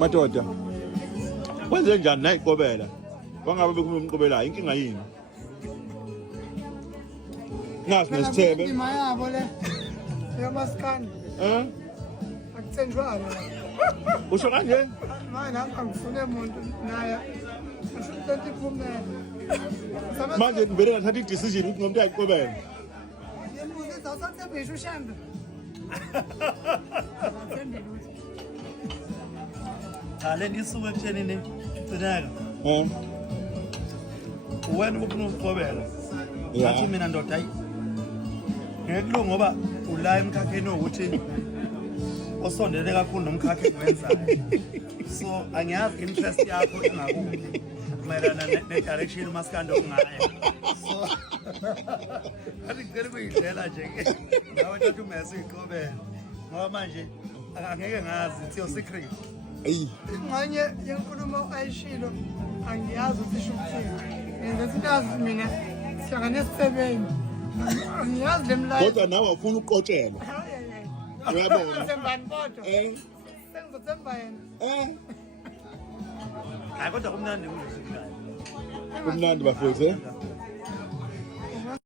madoda wenze njani nayiqobela wangabe bekhuluma umqobelayo inkinga yini nasi nesithebe indima yabo le yamaskandi akuthenjwana usho kanje manje angifune umuntu naye asho ukuthi iphumele manje ngivele ngathatha i-decision ukuthi ngomuntu ayiqobela yembuzisa usathembisha ushambe cha le ndisuke ekutshenini Gcineka wena ufuna ukuqobela ngathi mina ndoda hayi ngekulungu ngoba ula emkhakheni ukuthi osondele kakhulu nomkhakha engiwenzayo so angiyazi interest yakho ingakuphi mayelana ne-direction umaskandi ongayo so athi ngicela ukuyidlela nje-ke nawe thatha umese uyiqobela ngoba manje angeke ngazi it's your secret ingxenye yenkulumo ayishilo angiyazi ukuthi isho ukuthini ngenza singazi mina sihlangane esisebeni angiyazi le mlayo kodwa nawe awufuna ukuqotshelwa uyabona sembani kodwa sengizothemba yena hayi kodwa kumnandi kulesikhaya kumnandi bafowethu